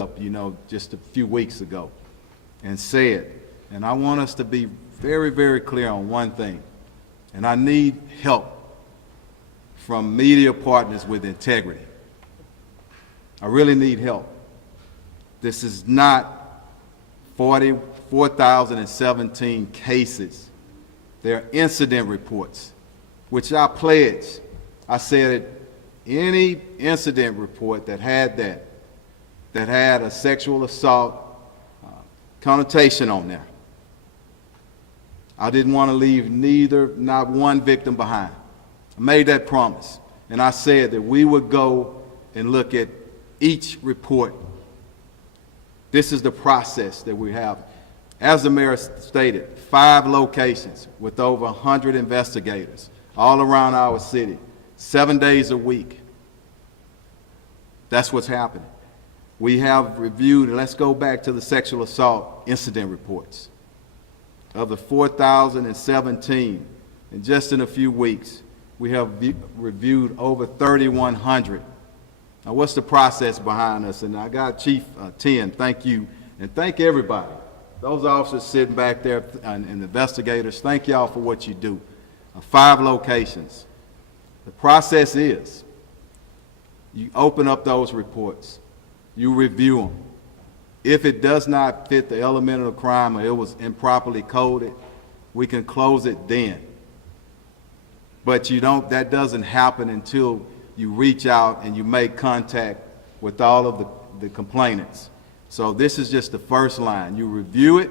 up, just a few weeks ago and said, and I want us to be very, very clear on one thing, and I need help from media partners with integrity. I really need help. This is not 4,017 cases. They're incident reports, which I pledged. I said any incident report that had a sexual assault connotation on there, I didn't want to leave not one victim behind. I made that promise, and I said that we would go and look at each report. This is the process that we have. As the mayor stated, 5 locations with over 100 investigators all around our city, 7 days a week. That's what's happening. We have reviewed, and let's go back to the sexual assault incident reports. Of the 4,017, and just in a few weeks, we have reviewed over 3,100. Now, what's the process behind us? And I got Chief Tien, thank you, and thank everybody. Those officers sitting back there and investigators, thank y'all for what you do. 5 locations. The process is, you open up those reports, you review them. If it does not fit the element of the crime or it was improperly coded, we can close it then. But that doesn't happen until you reach out and you make contact with all of the complainants. So this is just the first line. You review it.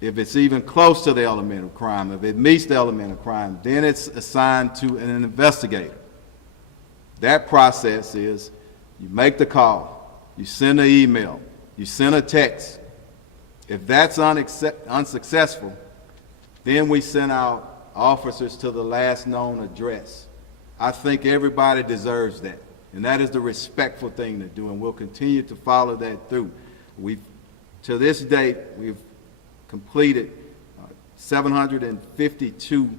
If it's even close to the element of crime, if it meets the element of crime, then it's assigned to an investigator. That process is, you make the call, you send an email, you send a text. If that's unsuccessful, then we send out officers to the last known address. I think everybody deserves that, and that is the respectful thing to do, and we'll continue to follow that through. To this date, we've completed 752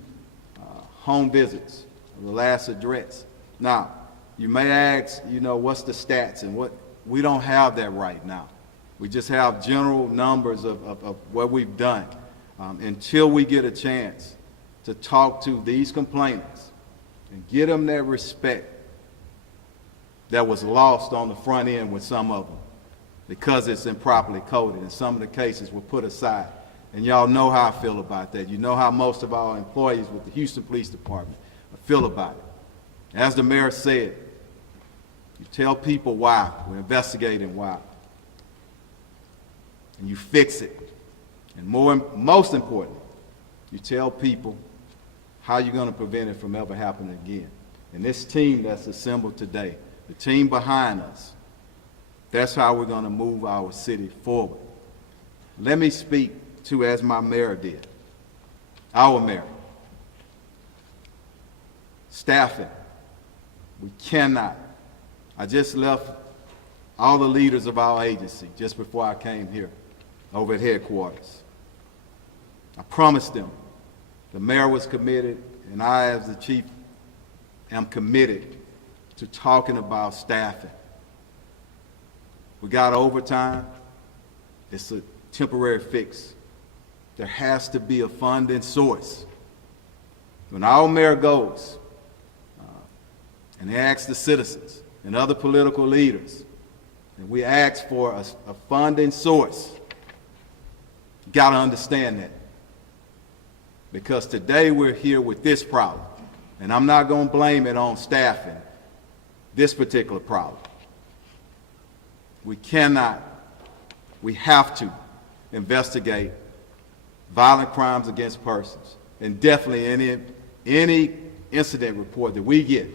home visits of the last address. Now, you may ask, what's the stats, and we don't have that right now. We just have general numbers of what we've done until we get a chance to talk to these complainants and get them that respect that was lost on the front end with some of them because it's improperly coded, and some of the cases were put aside. And y'all know how I feel about that. You know how most of our employees with the Houston Police Department feel about it. As the mayor said, you tell people why, we're investigating why, and you fix it. And most importantly, you tell people how you're going to prevent it from ever happening again. And this team that's assembled today, the team behind us, that's how we're going to move our city forward. Let me speak to, as my mayor did, our mayor. Staffing. We cannot. I just left all the leaders of our agency just before I came here over at headquarters. I promised them the mayor was committed, and I, as the chief, am committed to talking about staffing. We got overtime. It's a temporary fix. There has to be a funding source. When our mayor goes and he asks the citizens and other political leaders, and we ask for a funding source, you got to understand that. Because today we're here with this problem, and I'm not going to blame it on staffing, this particular problem. We cannot, we have to investigate violent crimes against persons, and definitely any incident report that we get.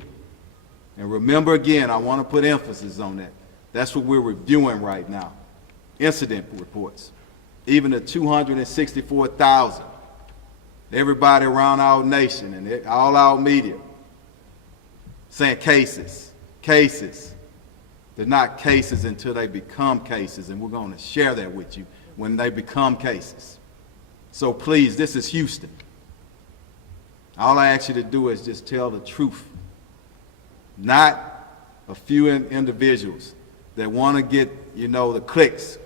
And remember again, I want to put emphasis on that. That's what we're reviewing right now, incident reports. Even the 264,000, everybody around our nation and all our media saying cases, cases. They're not cases until they become cases, and we're going to share that with you when they become cases. So please, this is Houston. All I ask you to do is just tell the truth. Not a few individuals that want to get, you know, the clicks.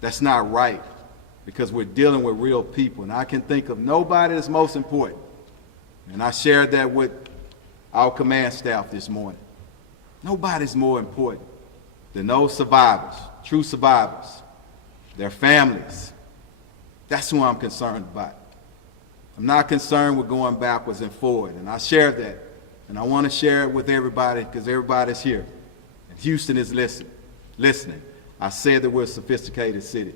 That's not right, because we're dealing with real people. And I can think of nobody that's most important. And I shared that with our command staff this morning. Nobody's more important than those survivors, true survivors, their families. That's who I'm concerned about. I'm not concerned with going backwards and forward. And I shared that. And I want to share it with everybody, because everybody's here. And Houston is listening. I said that we're a sophisticated city,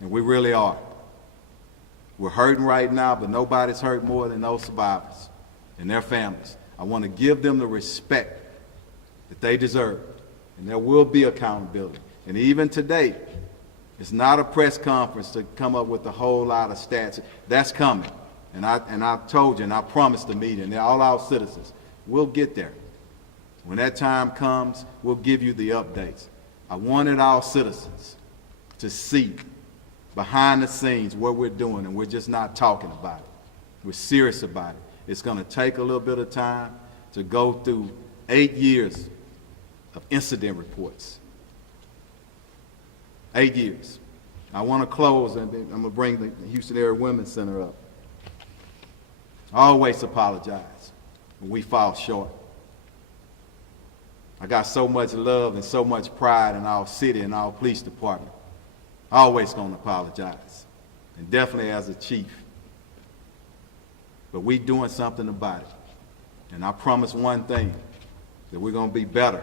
and we really are. We're hurting right now, but nobody's hurt more than those survivors and their families. I want to give them the respect that they deserve, and there will be accountability. And even today, it's not a press conference to come up with a whole lot of stats. That's coming. And I told you, and I promised the meeting, and all our citizens, we'll get there. When that time comes, we'll give you the updates. I wanted our citizens to see behind the scenes what we're doing, and we're just not talking about it. We're serious about it. It's going to take a little bit of time to go through 8 years of incident reports. 8 years. I want to close, and I'm going to bring the Houston Area Women's Center up. I always apologize when we fall short. I got so much love and so much pride in our city and our police department. Always going to apologize, and definitely as a chief. But we're doing something about it. And I promise one thing, that we're going to be better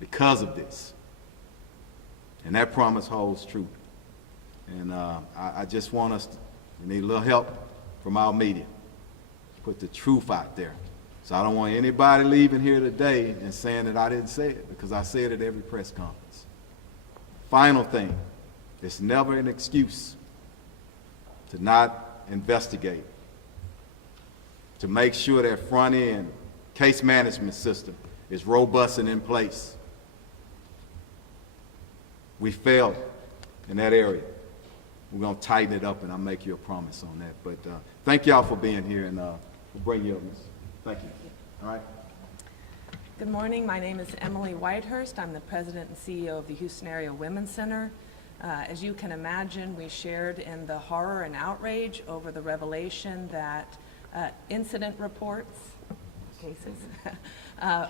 because of this. And that promise holds true. And I just want us to, we need a little help from our media. Put the truth out there. So I don't want anybody leaving here today and saying that I didn't say it, because I said it at every press conference. Final thing, it's never an excuse to not investigate, to make sure that front end case management system is robust and in place. We failed in that area. We're going to tighten it up, and I'll make you a promise on that. But thank y'all for being here, and we'll bring you up, Miss. Thank you. All right. Good morning. My name is Emily Whitehurst. I'm the president and CEO of the Houston Area Women's Center. As you can imagine, we shared in the horror and outrage over the revelation that incident reports, cases,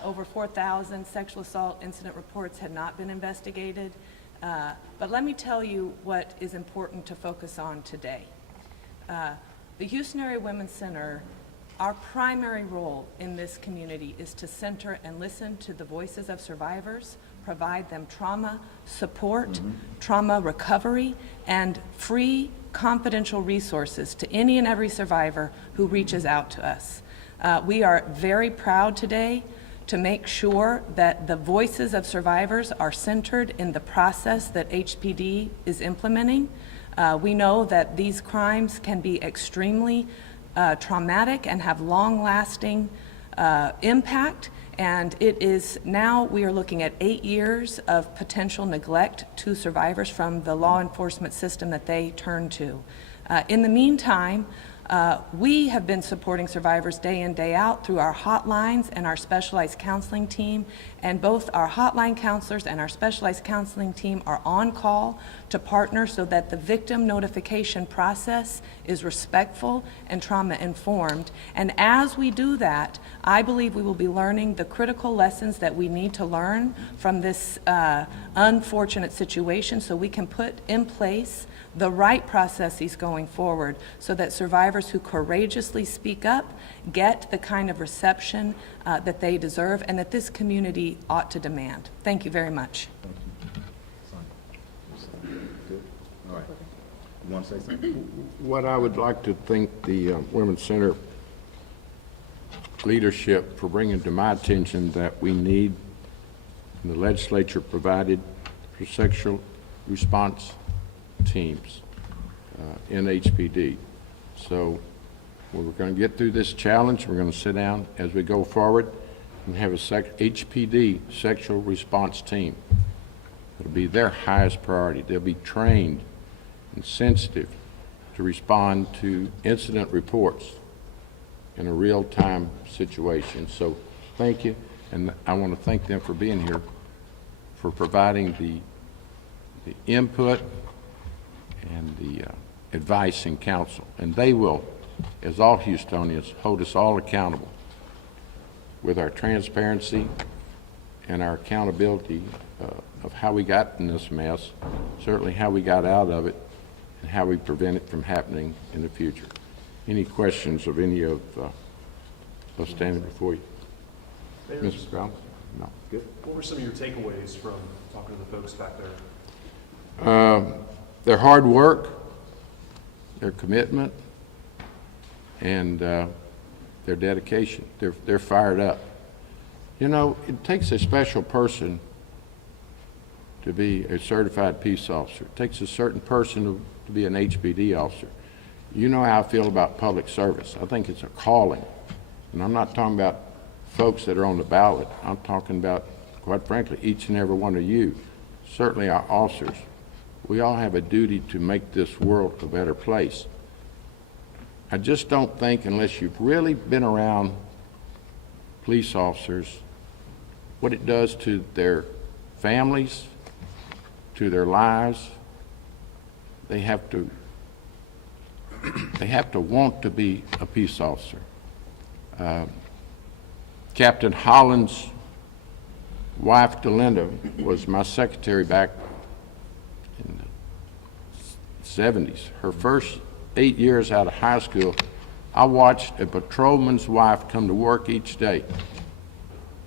over 4,000 sexual assault incident reports had not been investigated. But let me tell you what is important to focus on today. The Houston Area Women's Center, our primary role in this community is to center and listen to the voices of survivors, provide them trauma support, trauma recovery, and free confidential resources to any and every survivor who reaches out to us. We are very proud today to make sure that the voices of survivors are centered in the process that HPD is implementing. We know that these crimes can be extremely traumatic and have long-lasting impact, and it is now we are looking at 8 years of potential neglect to survivors from the law enforcement system that they turn to. In the meantime, we have been supporting survivors day in, day out through our hotlines and our specialized counseling team, and both our hotline counselors and our specialized counseling team are on call to partner so that the victim notification process is respectful and trauma-informed. And as we do that, I believe we will be learning the critical lessons that we need to learn from this unfortunate situation, so we can put in place the right processes going forward so that survivors who courageously speak up get the kind of reception that they deserve and that this community ought to demand. Thank you very much. Good. All right. You want to say something? What I would like to thank the Women's Center leadership for bringing to my attention that we need, and the legislature provided, for sexual response teams in HPD. So we're going to get through this challenge. We're going to sit down as we go forward and have a HPD sexual response team. It'll be their highest priority. They'll be trained and sensitive to respond to incident reports in a real-time situation. So thank you, and I want to thank them for being here for providing the input and the advice and counsel. And they will, as all Houstonians, hold us all accountable with our transparency and our accountability of how we got in this mess, certainly how we got out of it, and how we prevent it from happening in the future. Any questions of any of those standing before you? Mrs. Brown? No. Good. What were some of your takeaways from talking to the folks back there? Their hard work, their commitment, and their dedication. They're fired up. You know, it takes a special person to be a certified peace officer. It takes a certain person to be an HPD officer. You know how I feel about public service. I think it's a calling. And I'm not talking about folks that are on the ballot. I'm talking about, quite frankly, each and every one of you, certainly our officers. We all have a duty to make this world a better place. I just don't think, unless you've really been around police officers, what it does to their families, to their lives, they have to want to be a peace officer. Captain Holland's wife, Delinda, was my secretary back in the 70s. Her first 8 years out of high school, I watched a patrolman's wife come to work each day,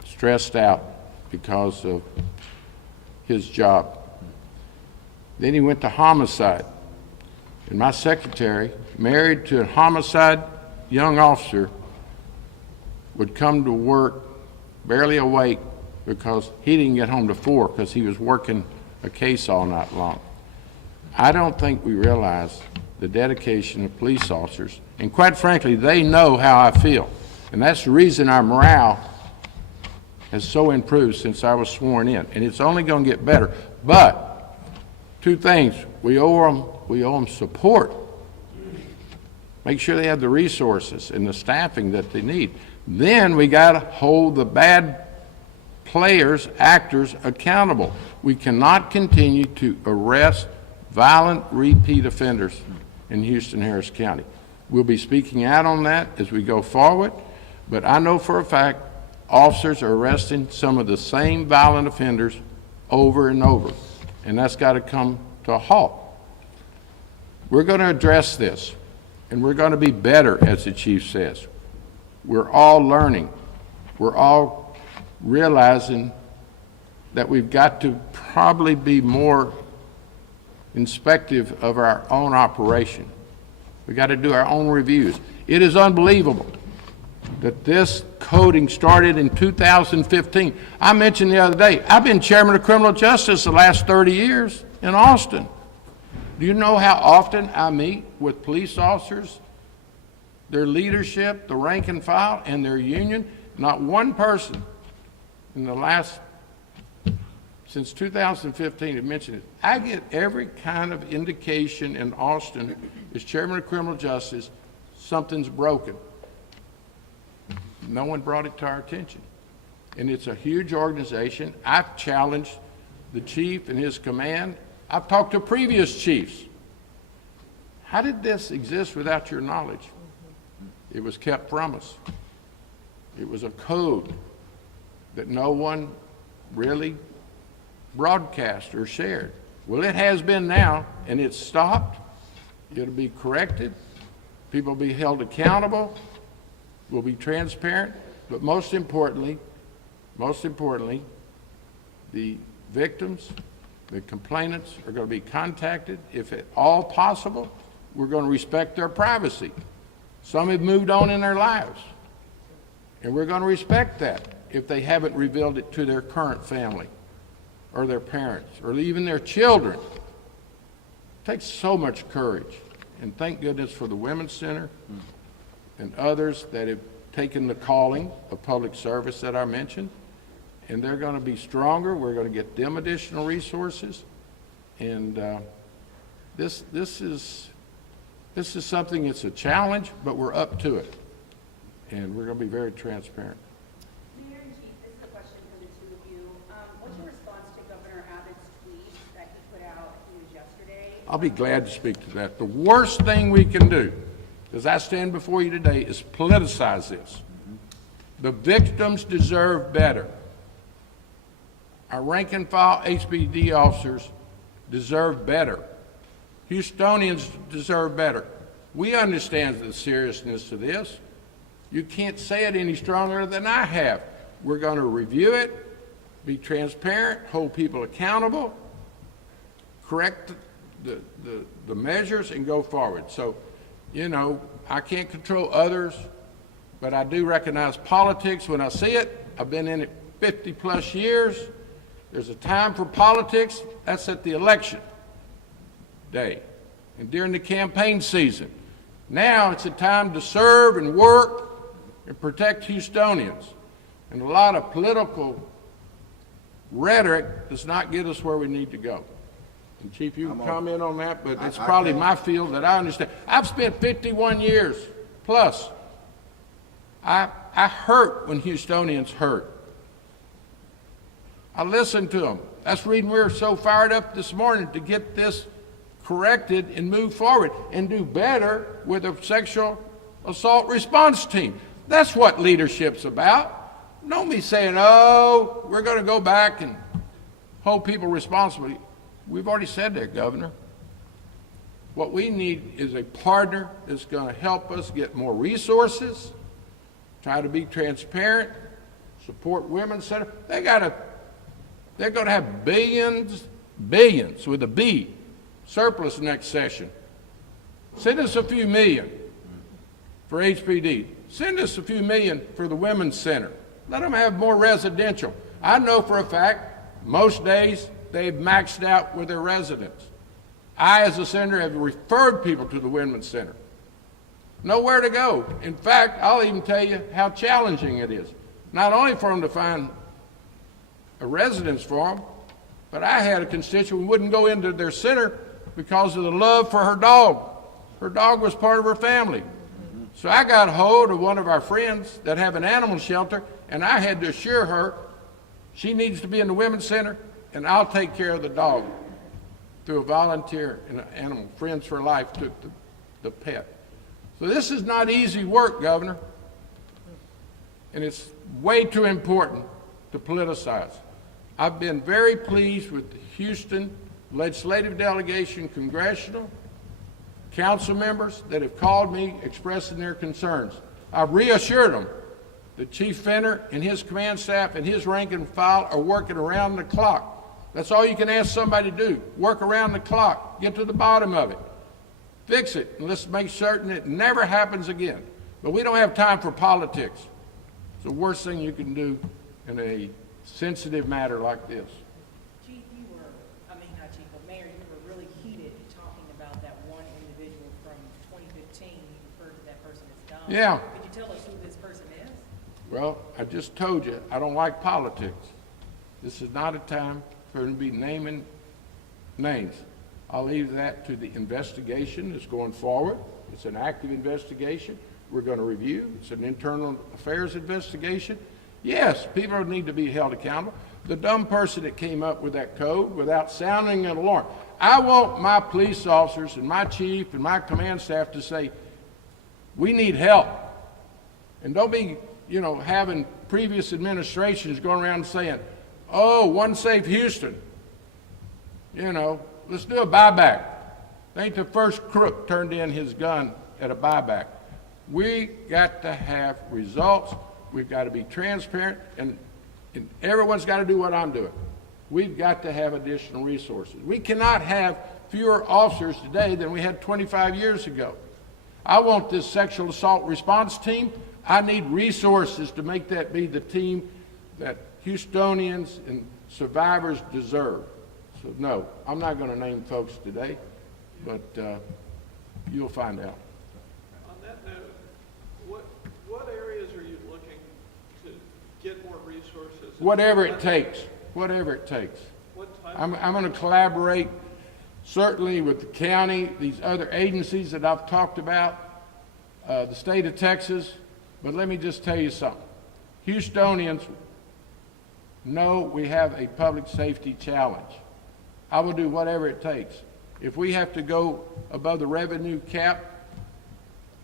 stressed out because of his job. Then he went to homicide. And my secretary, married to a homicide young officer, would come to work barely awake because he didn't get home to 4 because he was working a case all night long. I don't think we realize the dedication of police officers, and quite frankly, they know how I feel. And that's the reason our morale has so improved since I was sworn in, and it's only going to get better. But two things: we owe them support. Make sure they have the resources and the staffing that they need. Then we got to hold the bad players, actors accountable. We cannot continue to arrest violent repeat offenders in Houston-Harris County. We'll be speaking out on that as we go forward, but I know for a fact officers are arresting some of the same violent offenders over and over, and that's got to come to a halt. We're going to address this, and we're going to be better, as the chief says. We're all learning. We're all realizing that we've got to probably be more inspective of our own operation. We've got to do our own reviews. It is unbelievable that this coding started in 2015. I mentioned the other day, I've been chairman of criminal justice the last 30 years in Austin. Do you know how often I meet with police officers, their leadership, the rank and file, and their union? Not one person in the last, since 2015, have mentioned it. I get every kind of indication in Austin, as chairman of criminal justice, something's broken. No one brought it to our attention. And it's a huge organization. I've challenged the chief and his command. I've talked to previous chiefs. How did this exist without your knowledge? It was kept from us. It was a code that no one really broadcast or shared. Well, it has been now, and it's stopped. It'll be corrected. People will be held accountable. We'll be transparent. But most importantly, the victims, the complainants are going to be contacted. If at all possible, we're going to respect their privacy. Some have moved on in their lives, and we're going to respect that if they haven't revealed it to their current family or their parents or even their children. It takes so much courage, and thank goodness for the Women's Center and others that have taken the calling of public service that I mentioned, and they're going to be stronger. We're going to get them additional resources, and this is something that's a challenge, but we're up to it, and we're going to be very transparent. Mayor and Chief, this is a question for the two of you. What's your response to Governor I'll be glad to speak to that. The worst thing we can do, as I stand before you today, is politicize this. The victims deserve better. Our rank and file HPD officers deserve better. Houstonians deserve better. We understand the seriousness of this. You can't say it any stronger than I have. We're going to review it, be transparent, hold people accountable, correct the measures, and go forward. So, you know, I can't control others, but I do recognize politics when I see it. I've been in it 50-plus years. There's a time for politics. That's at the election day and during the campaign season. Now it's a time to serve and work and protect Houstonians. And a lot of political rhetoric does not get us where we need to go. And Chief, you can comment on that, but it's probably my field that I understand. I've spent 51 years plus. I hurt when Houstonians hurt. I listen to them. That's the reason we're so fired up this morning to get this corrected and move forward and do better with a sexual assault response team. That's what leadership's about. Don't be saying, oh, we're going to go back and hold people responsible. We've already said that, Governor. What we need is a partner that's going to help us get more resources, try to be transparent, support Women's Center. They're going to have billions with a B, surplus next session. Send us a few million for HPD. Send us a few million for the Women's Center. Let them have more residential. I know for a fact, most days they've maxed out with their residents. I, as a senator, have referred people to the Women's Center. Nowhere to go. In fact, I'll even tell you how challenging it is. Not only for them to find a residence for them, but I had a constituent who wouldn't go into their center because of the love for her dog. Her dog was part of her family. So I got hold of one of our friends that have an animal shelter, and I had to assure her she needs to be in the Women's Center, and I'll take care of the dog through a volunteer and an animal. Friends for Life took the pet. So this is not easy work, Governor, and it's way too important to politicize. I've been very pleased with the Houston legislative delegation, congressional, council members that have called me expressing their concerns. I've reassured them that Chief Fenner and his command staff and his rank and file are working around the clock. That's all you can ask somebody to do, work around the clock, get to the bottom of it, fix it, and let's make certain it never happens again. But we don't have time for politics. It's the worst thing you can do in a sensitive matter like this. Chief, not Chief, but Mayor, you were really heated talking about that one individual from 2015. You referred to that person as Don. Yeah. Could you tell us who this person is? Well, I just told you, I don't like politics. This is not a time for them to be naming names. I'll leave that to the investigation that's going forward. It's an active investigation. We're going to review. It's an internal affairs investigation. Yes, people need to be held accountable. The dumb person that came up with that code without sounding an alarm. I want my police officers and my chief and my command staff to say, we need help. And don't be, having previous administrations going around saying, oh, one save Houston. Let's do a buyback. They ain't the first crook turned in his gun at a buyback. We got to have results. We've got to be transparent, and everyone's got to do what I'm doing. We've got to have additional resources. We cannot have fewer officers today than we had 25 years ago. I want this sexual assault response team. I need resources to make that be the team that Houstonians and survivors deserve. So no, I'm not going to name folks today, but you'll find out. On that note, what areas are you looking to get more resources? Whatever it takes. Whatever it takes. What type? I'm going to collaborate certainly with the county, these other agencies that I've talked about, the state of Texas. But let me just tell you something. Houstonians know we have a public safety challenge. I will do whatever it takes. if we have to go above the revenue cap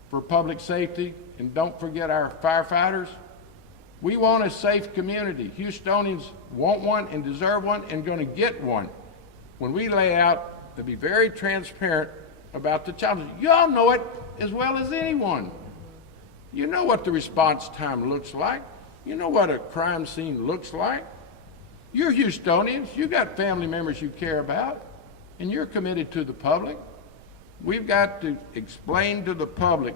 for public safety, and don't forget our firefighters, we want a safe community. Houstonians want one and deserve one and going to get one. When we lay out to be very transparent about the challenges, you all know it as well as anyone. You know what the response time looks like. You know what a crime scene looks like. You're Houstonians. You got family members you care about, and you're committed to the public. We've got to explain to the public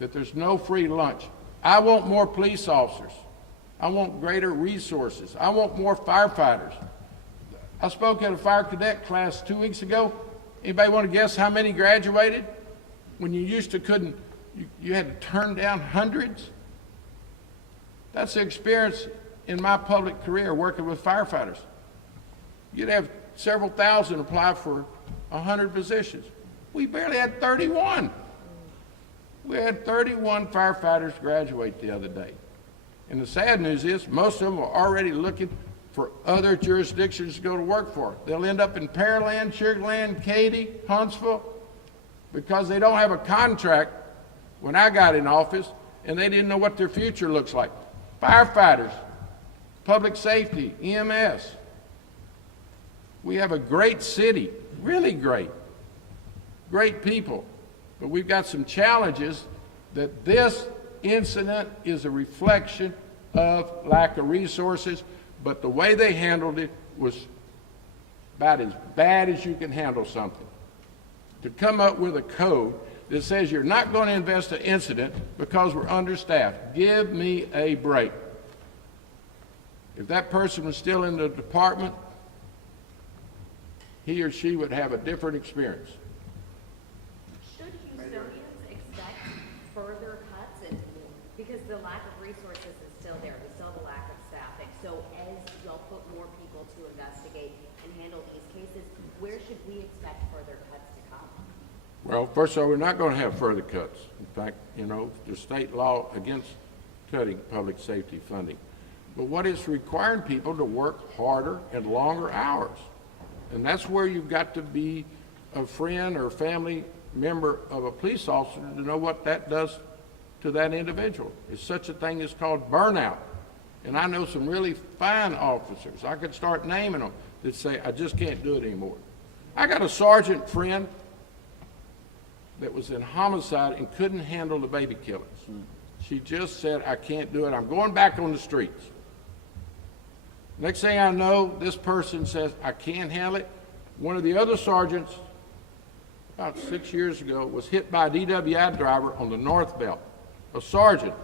that there's no free lunch. I want more police officers. I want greater resources. I want more firefighters. I spoke at a fire cadet class 2 weeks ago. Anybody want to guess how many graduated? When you used to couldn't, you had to turn down hundreds. That's the experience in my public career working with firefighters. You'd have several thousand apply for 100 positions. We barely had 31. We had 31 firefighters graduate the other day. And the sad news is most of them are already looking for other jurisdictions to go to work for. They'll end up in Pearland, Sugarland, Katy, Huntsville, because they don't have a contract when I got in office, and they didn't know what their future looks like. Firefighters, public safety, EMS. We have a great city, really great people. But we've got some challenges that this incident is a reflection of lack of resources, but the way they handled it was about as bad as you can handle something. To come up with a code that says you're not going to invest an incident because we're understaffed. Give me a break. If that person was still in the department, he or she would have a different experience. Should Houstonians expect further cuts? And because the lack of resources is still there, we still have a lack of staffing. So as y'all put more people to investigate and handle these cases, where should we expect further cuts to come? Well, first of all, we're not going to have further cuts. In fact, there's state law against cutting public safety funding. But what it's requiring people to work harder and longer hours. And that's where you've got to be a friend or family member of a police officer to know what that does to that individual. It's such a thing as called burnout. And I know some really fine officers, I could start naming them, that say, I just can't do it anymore. I got a sergeant friend that was in homicide and couldn't handle the baby killings. She just said, I can't do it. I'm going back on the streets. Next thing I know, this person says, I can't handle it. One of the other sergeants, about 6 years ago, was hit by a DWI driver on the North Belt. A sergeant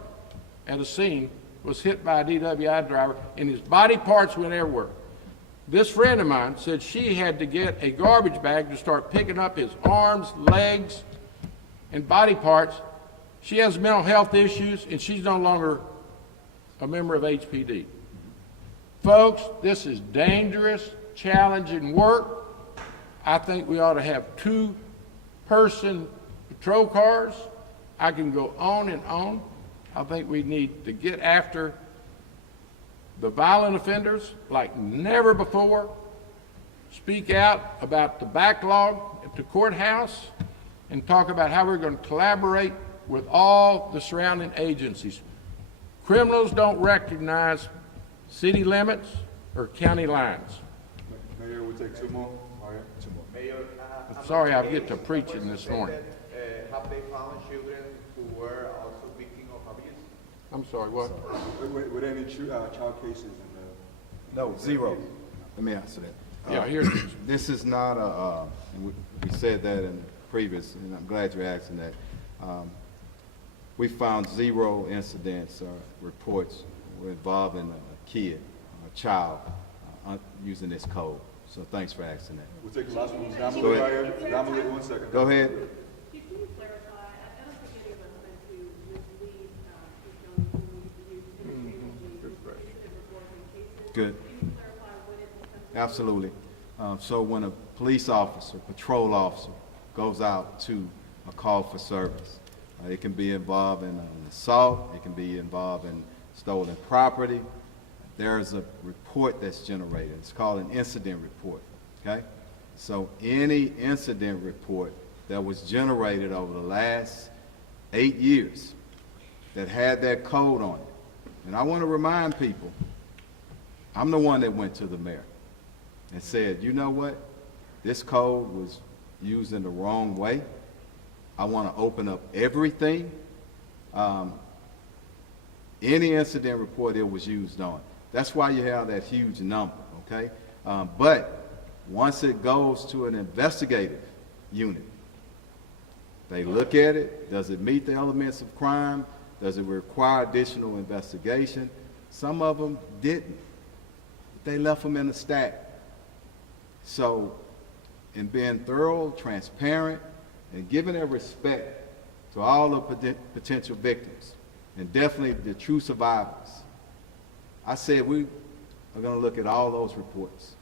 at a scene was hit by a DWI driver, and his body parts went everywhere. This friend of mine said she had to get a garbage bag to start picking up his arms, legs, and body parts. She has mental health issues, and she's no longer a member of HPD. Folks, this is dangerous, challenging work. I think we ought to have 2-person patrol cars. I can go on and on. I think we need to get after the violent offenders like never before. Speak out about the backlog at the courthouse and talk about how we're going to collaborate with all the surrounding agencies. Criminals don't recognize city limits or county lines. Mayor, we'll take 2 more. All right, 2 more. Mayor, I'm sorry I get to preaching this morning. Have they found children who were also victims of abuse? I'm sorry, what? Were there any child cases in the? No, zero. Let me answer that. Yeah, here's, This is not and we said that in the previous, and I'm glad you're asking that. We found 0 incidents or reports involving a kid, a child, using this code. So thanks for asking that. We'll take the last one. Go Dominic, ahead. right here. Dominic, 1 second. Go ahead. Could you clarify, I don't think any of us meant to mislead Houstonians when we use interchangeably reporting cases. Good. Can you clarify when it becomes? Absolutely. So when a police officer, patrol officer, goes out to a call for service, it can be involved in an assault, it can be involved in stolen property. There's a report that's generated. It's called an incident report, okay? So any incident report that was generated over the last 8 years that had that code on it, and I want to remind people, I'm the one that went to the mayor and said, you know what? This code was used in the wrong way. I want to open up everything. Any incident report it was used on. That's why you have that huge number, okay? But once it goes to an investigative unit, they look at it. Does it meet the elements of crime? Does it require additional investigation? Some of them didn't. They left them in the stack. So, in being thorough, transparent, and giving their respect to all the potential victims, and definitely the true survivors, I said we are going to look at all those reports.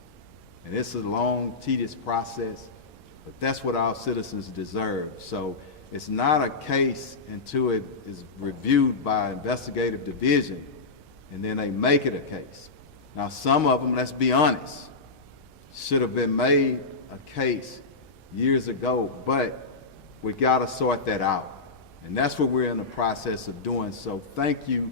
And it's a long, tedious process, but that's what our citizens deserve. So it's not a case until it is reviewed by investigative division, and then they make it a case. Now, some of them, let's be honest, should have been made a case years ago, but we got to sort that out. And that's what we're in the process of doing. So thank you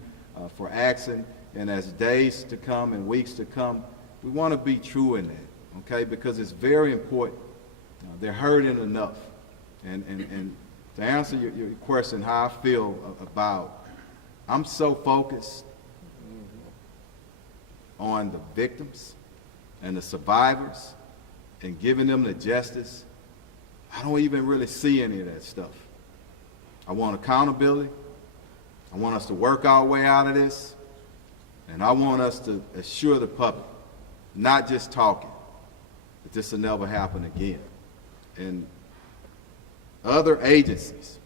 for asking. And as days to come and weeks to come, we want to be true in that, okay? Because it's very important. They're hurting enough. And to answer your question, how I feel about, I'm so focused on the victims and the survivors and giving them the justice, I don't even really see any of that stuff. I want accountability. I want us to work our way out of this. And I want us to assure the public, not just talking, that this will never happen again. And other agencies,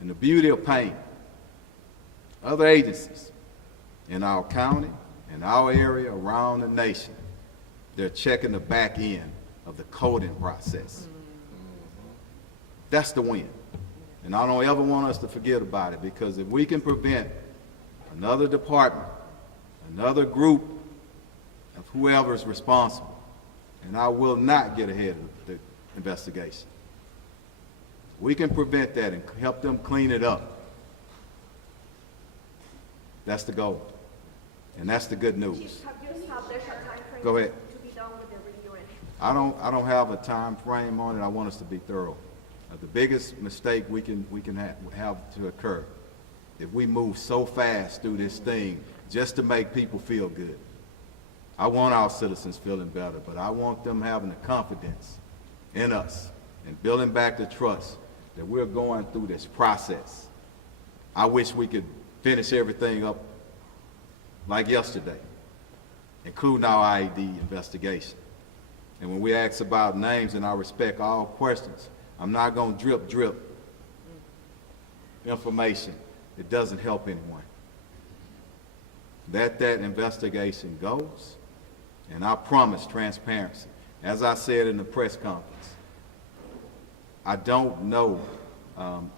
and the beauty of pain, other agencies in our county, in our area, around the nation, they're checking the back end of the coding process. That's the win. And I don't ever want us to forget about it, because if we can prevent another department, another group of whoever is responsible, and I will not get ahead of the investigation. We can prevent that and help them clean it up. That's the goal. And that's the good news. Go ahead. I don't have a time frame on it. I want us to be thorough. The biggest mistake we can have to occur if we move so fast through this thing just to make people feel good. I want our citizens feeling better, but I want them having the confidence in us and building back the trust that we're going through this process. I wish we could finish everything up like yesterday, including our IED investigation. And when we ask about names, and I respect all questions, I'm not going to drip information. It doesn't help anyone. Let that investigation goes, and I promise transparency. As I said in the press conference, I don't know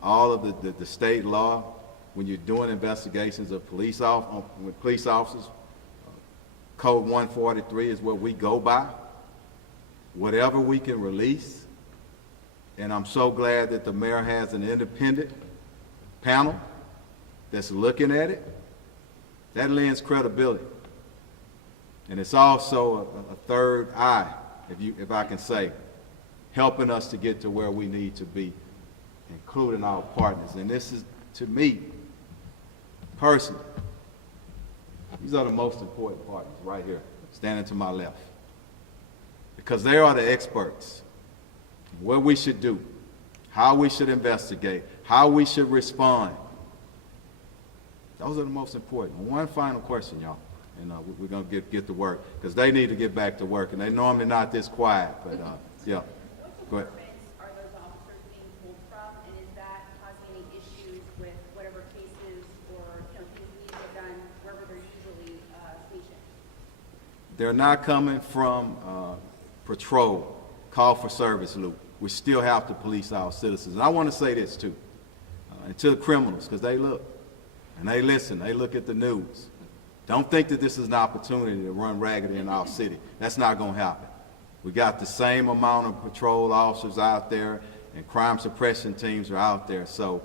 all of the state law when you're doing investigations of police officers. Code 143 is what we go by. Whatever we can release. And I'm so glad that the mayor has an independent panel that's looking at it. That lends credibility. And it's also a third eye, if I can say, helping us to get to where we need to be, including our partners. And this is, to me, personally, these are the most important partners right here, standing to my left. Because they are the experts. What we should do, how we should investigate, how we should respond. Those are the most important. One final question, y'all, and we're going to get to work, because they need to get back to work, and they're normally not this quiet, but yeah. Go ahead. Are those officers being pulled from, and is that causing any issues with whatever cases or things we need to get done wherever they're usually stationed? They're not coming from patrol, call for service loop. We still have to police our citizens. And I want to say this too, and to the criminals, because they look, and they listen, they look at the news. Don't think that this is an opportunity to run ragged in our city. That's not going to happen. We got the same amount of patrol officers out there, and crime suppression teams are out there. So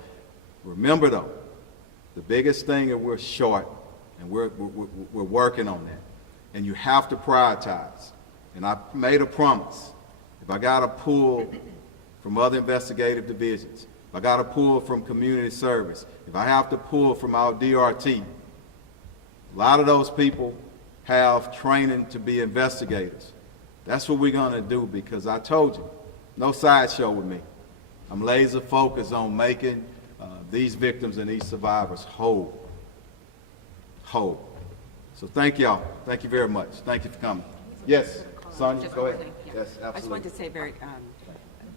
remember though, the biggest thing is we're short, and we're working on that. And you have to prioritize. And I made a promise. If I got to pull from other investigative divisions, if I got to pull from community service, if I have to pull from our DRT, a lot of those people have training to be investigators. That's what we're going to do, because I told you, no sideshow with me. I'm laser focused on making these victims and these survivors whole. Whole. So thank y'all. Thank you very much. Thank you for coming. Yes, Sonia, go ahead. Yeah. Yes, absolutely. I just wanted to say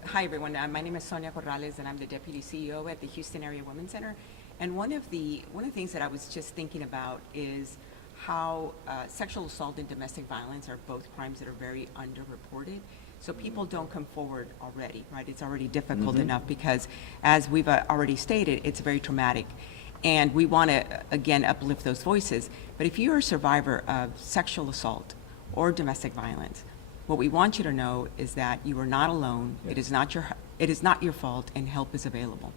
hi everyone. My name is Sonia Corrales, and I'm the Deputy CEO at the Houston Area Women's Center. And one of the things that I was just thinking about is how sexual assault and domestic violence are both crimes that are very underreported. So people don't come forward already, right? It's already difficult enough because, as we've already stated, it's very traumatic. And we want to, again, uplift those voices. But if you're a survivor of sexual assault or domestic violence, what we want you to know is that you are not alone. Yes. It is not your fault, and help is available.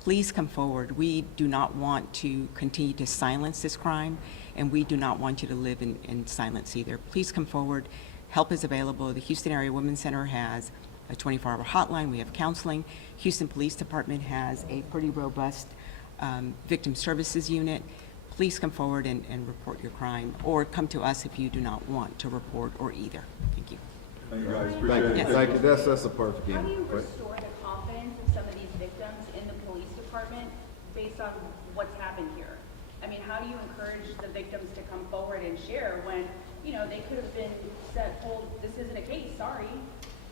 Please come forward. We do not want to continue to silence this crime, and we do not want you to live in silence either. Please come forward. Help is available. The Houston Area Women's Center has a 24-hour hotline. We have counseling. Houston Police Department has a pretty robust victim services unit. Please come forward and report your crime, or come to us if you do not want to report, or either. Thank you. Thank you guys, appreciate it. Yes. Thank you. That's a perfect How do ending. you Go ahead. restore the confidence of some of these victims in the police department based on what's happened here? I mean, how do you encourage the victims to come forward and share when, you know, they could have been told, this isn't a case, sorry?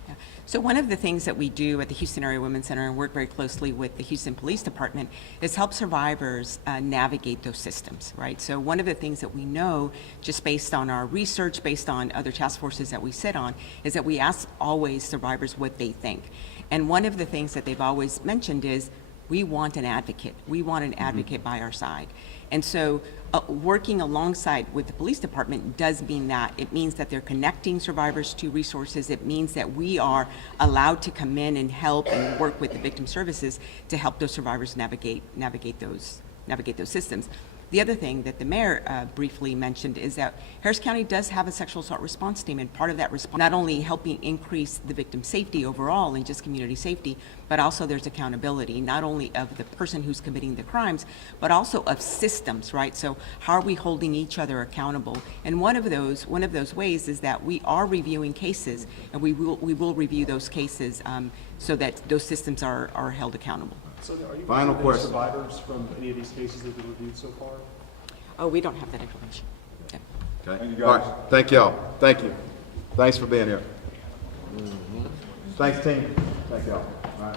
Yeah. So one of the things that we do at the Houston Area Women's Center, and work very closely with the Houston Police Department, is help survivors navigate those systems, right? So one of the things that we know, just based on our research, based on other task forces that we sit on, is that we ask always survivors what they think. And one of the things that they've always mentioned is, we want an advocate. We want an advocate by our side. And so working alongside with the police department does mean that. It means that they're connecting survivors to resources. It means that we are allowed to come in and help and work with the victim services to help those survivors navigate those systems. The other thing that the mayor briefly mentioned is that Harris County does have a sexual assault response team, and part of that response, not only helping increase the victim safety overall and just community safety, but also there's accountability, not only of the person who's committing the crimes, but also of systems, right? So how are we holding each other accountable? And one of those ways is that we are reviewing cases, and we will review those cases so that those systems are held accountable. So are you Final aware of any question. survivors from any of these cases that have been reviewed so far? Oh, we don't have that information. Yeah. Okay. Thank you, All guys. right. Thank y'all. Thank you. Thanks for being here. Thanks, team. Thank y'all. All right.